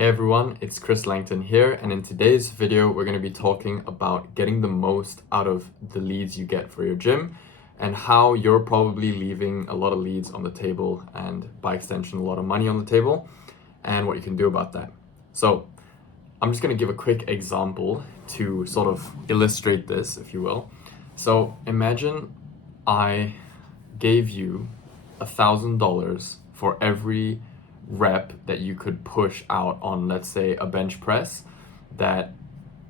Hey everyone, it's Chris Langton here, and in today's video we're going to be talking about getting the most out of the leads you get for your gym and how you're probably leaving a lot of leads on the table and by extension a lot of money on the table and what you can do about that. So I'm just going to give a quick example to sort of illustrate this, if you will. So imagine I gave you $1,000 for every rep that you could push out on, let's say, a bench press that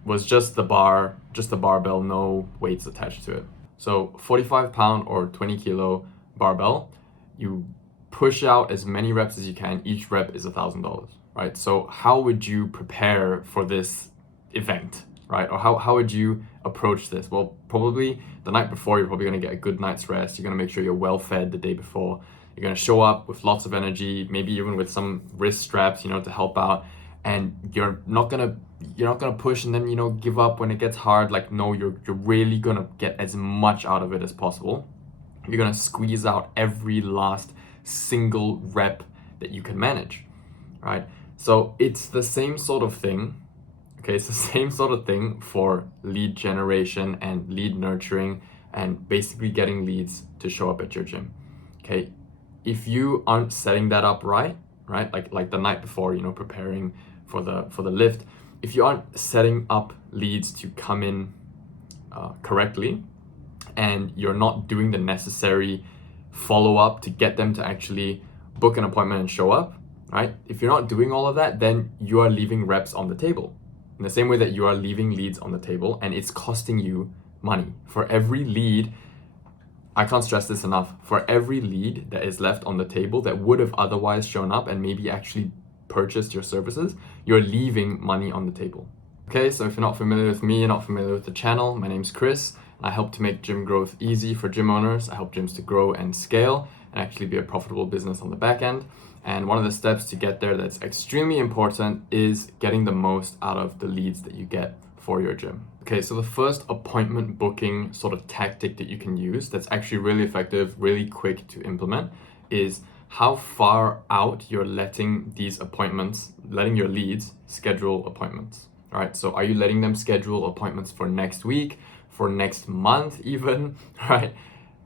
was just the barbell, no weights attached to it. So 45-pound or 20-kilo barbell, you push out as many reps as you can. Each rep is $1,000, right? So how would you prepare for this event, right? Or how would you approach this? Well, probably the night before, you're probably going to get a good night's rest. You're going to make sure you're well fed the day before. You're going to show up with lots of energy, maybe even with some wrist straps, to help out. And you're not gonna push and then, give up when it gets hard. Like, no, you're really gonna get as much out of it as possible. You're gonna squeeze out every last single rep that you can manage, right? So it's the same sort of thing. Okay, it's the same sort of thing for lead generation and lead nurturing and basically getting leads to show up at your gym. Okay, if you aren't setting that up right, like the night before, preparing for the lift, if you aren't setting up leads to come in correctly, and you're not doing the necessary follow-up to get them to actually book an appointment and show up, right? If you're not doing all of that, then you are leaving reps on the table. In the same way that you are leaving leads on the table, and it's costing you money. For every lead, I can't stress this enough, for every lead that is left on the table that would have otherwise shown up and maybe actually purchased your services, you're leaving money on the table. Okay, so if you're not familiar with me, you're not familiar with the channel, my name's Chris, and I help to make gym growth easy for gym owners. I help gyms to grow and scale and actually be a profitable business on the back end. And one of the steps to get there that's extremely important is getting the most out of the leads that you get for your gym. Okay, so the first appointment booking sort of tactic that you can use that's actually really effective, really quick to implement, is how far out you're letting your leads schedule appointments. All right, so are you letting them schedule appointments for next week, for next month even, right?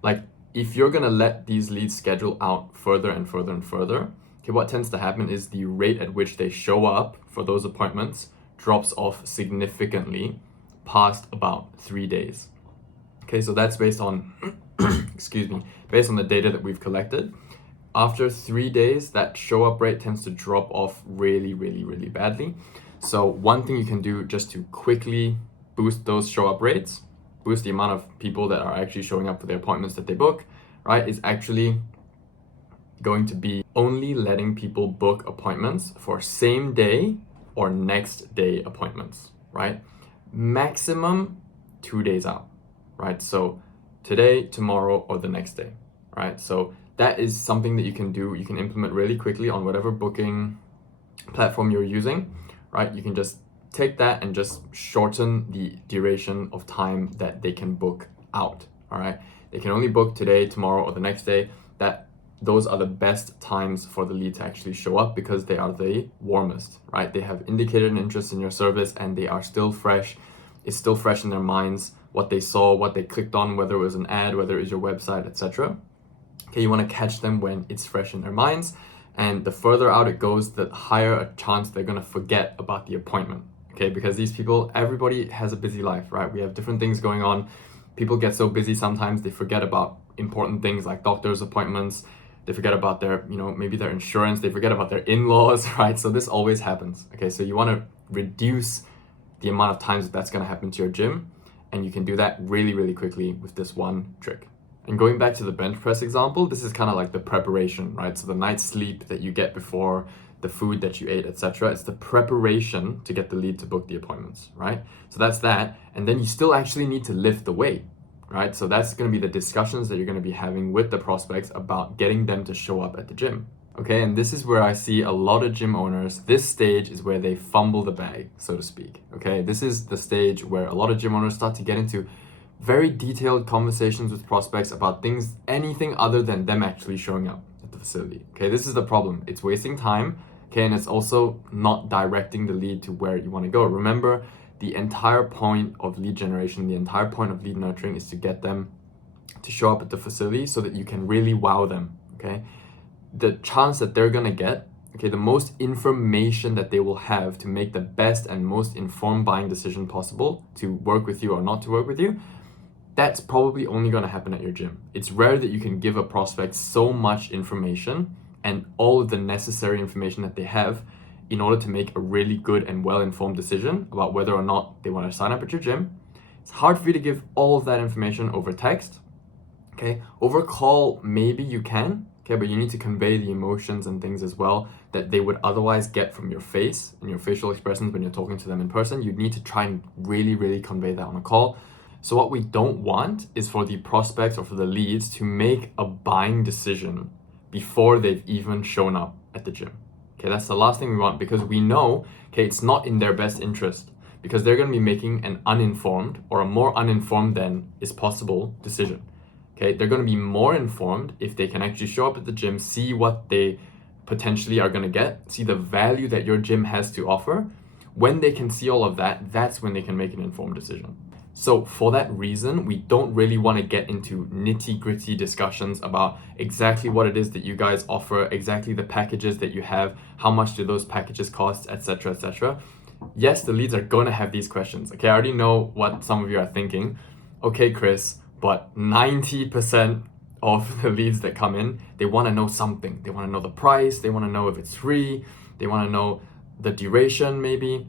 Like, if you're gonna let these leads schedule out further and further and further, okay, what tends to happen is the rate at which they show up for those appointments drops off significantly past about 3 days. Okay, so that's based on, based on the data that we've collected. After 3 days, that show up rate tends to drop off really, really, really badly. So one thing you can do just to quickly boost those show up rates, boost the amount of people that are actually showing up for their appointments that they book, right, is actually going to be only letting people book appointments for same day or next day appointments, right? Maximum 2 days out, right? So today, tomorrow, or the next day, right? So that is something that you can do. You can implement really quickly on whatever booking platform you're using, right? You can just take that and just shorten the duration of time that they can book out, all right? They can only book today, tomorrow, or the next day. Those are the best times for the lead to actually show up because they are the warmest, right? They have indicated an interest in your service and they are still fresh. It's still fresh in their minds, what they saw, what they clicked on, whether it was an ad, whether it was your website, etc. Okay, you want to catch them when it's fresh in their minds. And the further out it goes, the higher a chance they're going to forget about the appointment. Okay, because these people, everybody has a busy life, right? We have different things going on. People get so busy sometimes they forget about important things like doctor's appointments. They forget about their, maybe their insurance. They forget about their in-laws, right? So this always happens. Okay, so you want to reduce the amount of times that's going to happen to your gym. And you can do that really, really quickly with this one trick. And going back to the bench press example, this is kind of like the preparation, right? So the night's sleep that you get before, the food that you ate, etc. It's the preparation to get the lead to book the appointments, right? So that's that. And then you still actually need to lift the weight, right? So that's going to be the discussions that you're going to be having with the prospects about getting them to show up at the gym. Okay, and this is where I see a lot of gym owners, this stage is where they fumble the bag, so to speak. Okay, this is the stage where a lot of gym owners start to get into very detailed conversations with prospects about things, anything other than them actually showing up at the facility. Okay, this is the problem. It's wasting time. Okay, and it's also not directing the lead to where you want to go. Remember, the entire point of lead generation, the entire point of lead nurturing is to get them to show up at the facility so that you can really wow them. Okay, the chance that they're gonna get, okay, the most information that they will have to make the best and most informed buying decision possible to work with you or not to work with you, that's probably only gonna happen at your gym. It's rare that you can give a prospect so much information and all of the necessary information that they have in order to make a really good and well-informed decision about whether or not they want to sign up at your gym. It's hard for you to give all of that information over text. Okay, over call, maybe you can, okay, but you need to convey the emotions and things as well that they would otherwise get from your face and your facial expressions when you're talking to them in person. You need to try and really, really convey that on a call. So what we don't want is for the prospects or for the leads to make a buying decision before they've even shown up at the gym. Okay, that's the last thing we want, because we know, okay, it's not in their best interest, because they're going to be making an uninformed or a more uninformed than is possible decision. Okay, they're going to be more informed if they can actually show up at the gym, see what they potentially are going to get, see the value that your gym has to offer. When they can see all of that, that's when they can make an informed decision. So for that reason, we don't really want to get into nitty-gritty discussions about exactly what it is that you guys offer, exactly the packages that you have, how much do those packages cost, etc., etc. Yes, the leads are going to have these questions. Okay, I already know what some of you are thinking. Okay, Chris, but 90% of the leads that come in, they want to know something. They want to know the price, they want to know if it's free, they want to know the duration maybe.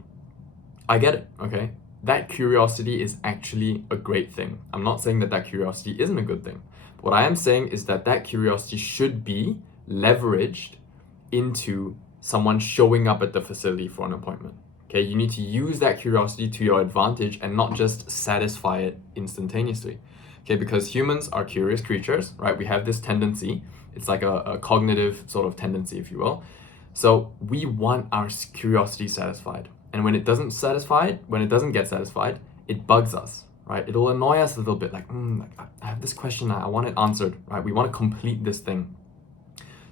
I get it, okay? That curiosity is actually a great thing. I'm not saying that that curiosity isn't a good thing. What I am saying is that that curiosity should be leveraged into someone showing up at the facility for an appointment. Okay, you need to use that curiosity to your advantage and not just satisfy it instantaneously. Okay, because humans are curious creatures, right? We have this tendency. It's like a cognitive sort of tendency, if you will. So we want our curiosity satisfied. And when it doesn't get satisfied, it bugs us, right? It'll annoy us a little bit, like, I have this question, I want it answered, right? We want to complete this thing.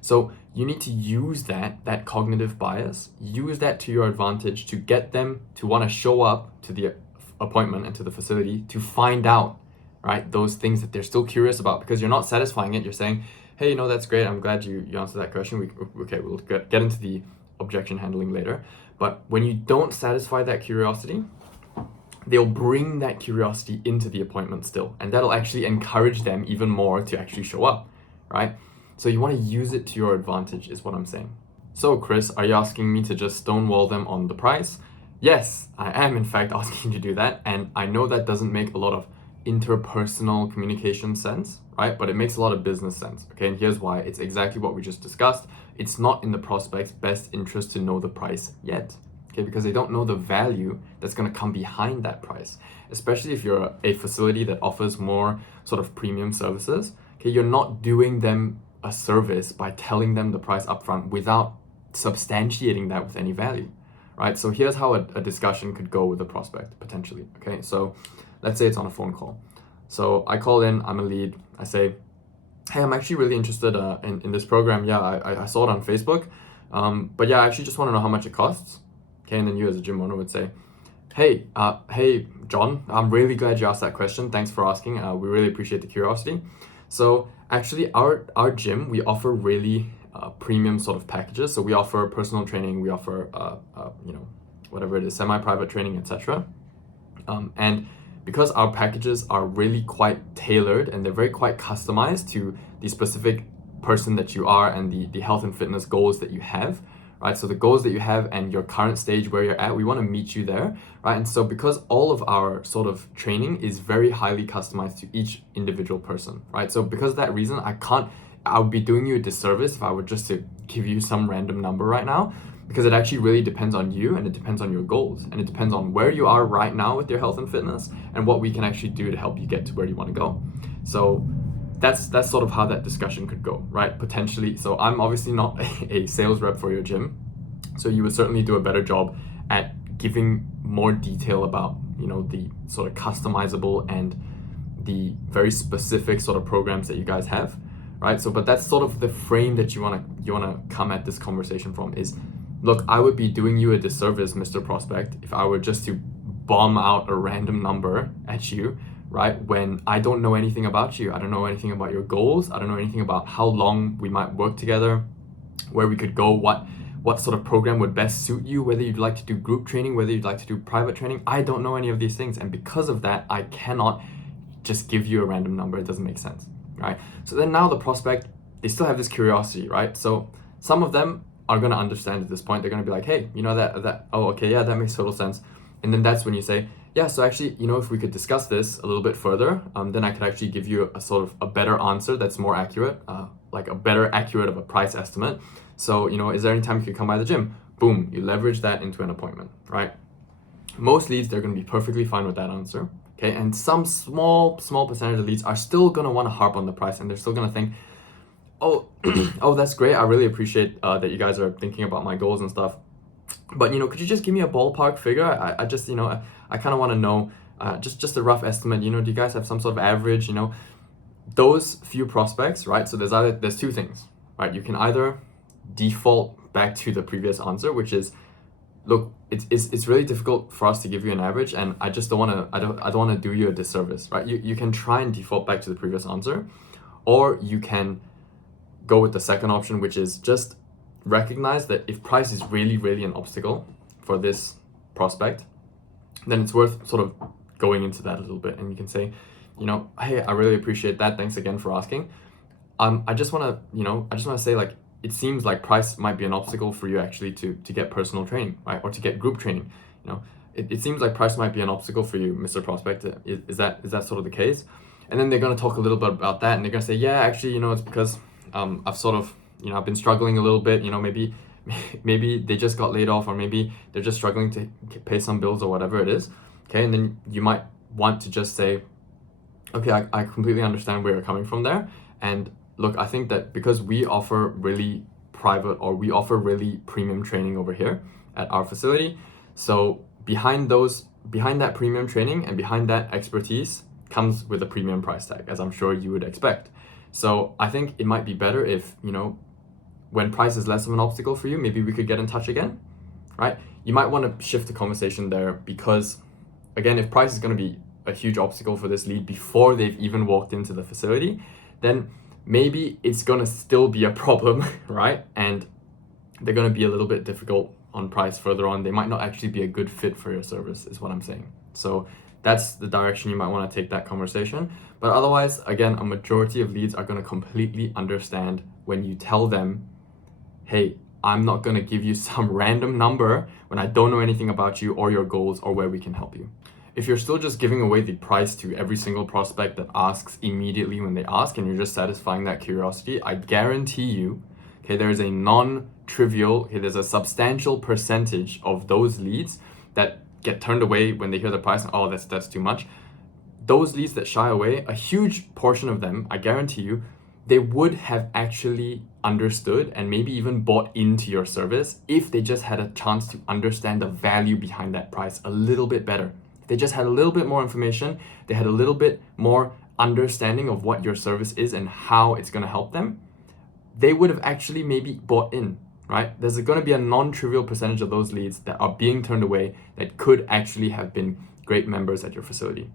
So you need to use that cognitive bias, use that to your advantage to get them to want to show up to the appointment and to the facility to find out, right, those things that they're still curious about, because you're not satisfying it. You're saying, hey, that's great. I'm glad you answered that question. We'll get into the objection handling later. But when you don't satisfy that curiosity, they'll bring that curiosity into the appointment still. And that'll actually encourage them even more to actually show up, right? So you want to use it to your advantage is what I'm saying. So Chris, are you asking me to just stonewall them on the price? Yes, I am in fact asking you to do that. And I know that doesn't make a lot of interpersonal communication sense, right? But it makes a lot of business sense, okay? And here's why. It's exactly what we just discussed. It's not in the prospect's best interest to know the price yet, okay? Because they don't know the value that's going to come behind that price, especially if you're a facility that offers more sort of premium services, okay? You're not doing them a service by telling them the price upfront without substantiating that with any value, right? So here's how a discussion could go with the prospect, potentially, okay? So let's say it's on a phone call. So I call in, I'm a lead, I say, hey, I'm actually really interested in this program. Yeah, I saw it on Facebook. But yeah, I actually just want to know how much it costs. Okay, and then you as a gym owner would say, hey, John, I'm really glad you asked that question. Thanks for asking. We really appreciate the curiosity. So actually our gym, we offer really premium sort of packages. So we offer personal training, we offer, whatever it is, semi-private training, etc. And because our packages are really quite tailored and they're very quite customized to the specific person that you are and the health and fitness goals that you have, right? So the goals that you have and your current stage where you're at, we want to meet you there, right? And so because all of our sort of training is very highly customized to each individual person, right? So because of that reason, I would be doing you a disservice if I were just to give you some random number right now, because it actually really depends on you and it depends on your goals and it depends on where you are right now with your health and fitness and what we can actually do to help you get to where you want to go. So that's sort of how that discussion could go, right? Potentially. So I'm obviously not a sales rep for your gym. So you would certainly do a better job at giving more detail about, the sort of customizable and the very specific sort of programs that you guys have, right? So, but that's sort of the frame that you want to come at this conversation from is, look, I would be doing you a disservice, Mr. Prospect, if I were just to bomb out a random number at you, right? When I don't know anything about you. I don't know anything about your goals. I don't know anything about how long we might work together, where we could go, what sort of program would best suit you, whether you'd like to do group training, whether you'd like to do private training. I don't know any of these things. And because of that, I cannot just give you a random number. It doesn't make sense, right? So then now the prospect, they still have this curiosity, right? So some of them are going to understand at this point. They're going to be like, hey, you know oh, okay, yeah, that makes total sense. And then that's when you say, yeah, so actually, you know, if we could discuss this a little bit further, then I could actually give you a sort of a better answer that's more accurate, like a better accurate of a price estimate. So, you know, is there any time you could come by the gym? Boom, you leverage that into an appointment, right? Most leads, they're going to be perfectly fine with that answer, okay? And some small percentage of leads are still going to want to harp on the price, and they're still going to think, oh, oh, that's great. I really appreciate that you guys are thinking about my goals and stuff. But, you know, could you just give me a ballpark figure? I just, you know, I kind of want to know just a rough estimate. You know, do you guys have some sort of average? You know, those few prospects, right? So there's two things, right? You can either default back to the previous answer, which is, look, it's really difficult for us to give you an average, and I just don't want to I don't want to do you a disservice, right? You can try and default back to the previous answer, or you can go with the second option, which is just recognize that if price is really an obstacle for this prospect, then it's worth sort of going into that a little bit, and you can say, you know, hey, I really appreciate that. Thanks again for asking. I just want to say, like, it seems like price might be an obstacle for you actually to get personal training, right? Or to get group training. You know, it seems like price might be an obstacle for you, Mr. Prospect. Is that sort of the case? And then they're going to talk a little bit about that, and they're going to say, yeah, actually, you know, it's because I've sort of, you know, I've been struggling a little bit. You know, maybe they just got laid off, or maybe they're just struggling to pay some bills or whatever it is. Okay, and then you might want to just say, okay, I completely understand where you're coming from there. And look, I think that because we offer really private, or we offer really premium training over here at our facility, so behind that premium training and behind that expertise comes with a premium price tag, as I'm sure you would expect. So I think it might be better if, you know, when price is less of an obstacle for you, maybe we could get in touch again, right? You might want to shift the conversation there, because again, if price is going to be a huge obstacle for this lead before they've even walked into the facility, then maybe it's going to still be a problem, right? And they're going to be a little bit difficult on price further on. They might not actually be a good fit for your service, is what I'm saying. So that's the direction you might want to take that conversation. But otherwise, again, a majority of leads are going to completely understand when you tell them, hey, I'm not going to give you some random number when I don't know anything about you or your goals or where we can help you. If you're still just giving away the price to every single prospect that asks immediately when they ask, and you're just satisfying that curiosity, I guarantee you, okay, there's a substantial percentage of those leads that get turned away when they hear the price. Oh, that's too much. Those leads that shy away, a huge portion of them, I guarantee you, they would have actually understood and maybe even bought into your service if they just had a chance to understand the value behind that price a little bit better. If they just had a little bit more information, they had a little bit more understanding of what your service is and how it's going to help them, they would have actually maybe bought in, right? There's going to be a non-trivial percentage of those leads that are being turned away that could actually have been great members at your facility.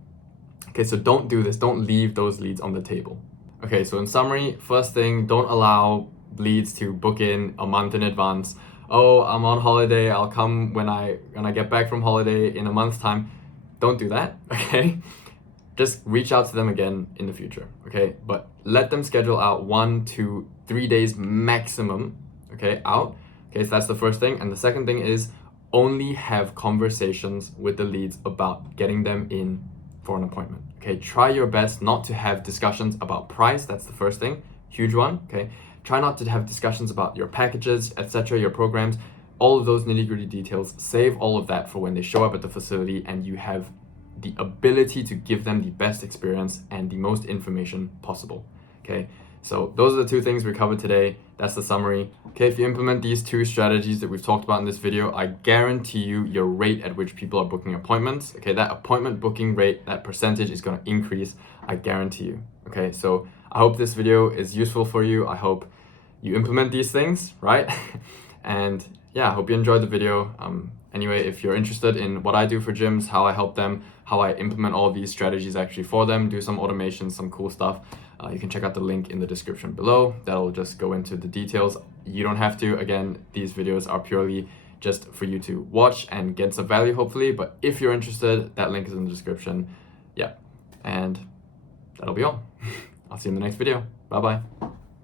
Okay, so don't do this. Don't leave those leads on the table. Okay, so in summary, first thing, don't allow leads to book in a month in advance. Oh, I'm on holiday. I'll come when I get back from holiday in a month's time. Don't do that, okay? Just reach out to them again in the future, okay? But let them schedule out 1 to 3 days maximum, okay, out. Okay, so that's the first thing. And the second thing is only have conversations with the leads about getting them in for an appointment. Okay, try your best not to have discussions about price. That's the first thing, huge one. Okay, try not to have discussions about your packages, etc., your programs, all of those nitty-gritty details. Save all of that for when they show up at the facility and you have the ability to give them the best experience and the most information possible. Okay, so those are the two things we covered today. That's the summary. Okay, if you implement these two strategies that we've talked about in this video, I guarantee you your rate at which people are booking appointments, okay, that appointment booking rate, that percentage is going to increase, I guarantee you. Okay, so I hope this video is useful for you. I hope you implement these things, right? And yeah, I hope you enjoyed the video. Anyway, if you're interested in what I do for gyms, how I help them, how I implement all these strategies actually for them, do some automation, some cool stuff, you can check out the link in the description below. That'll just go into the details. You don't have to. Again, these videos are purely just for you to watch and get some value, hopefully. But if you're interested, that link is in the description. Yeah, and that'll be all. I'll see you in the next video. Bye bye.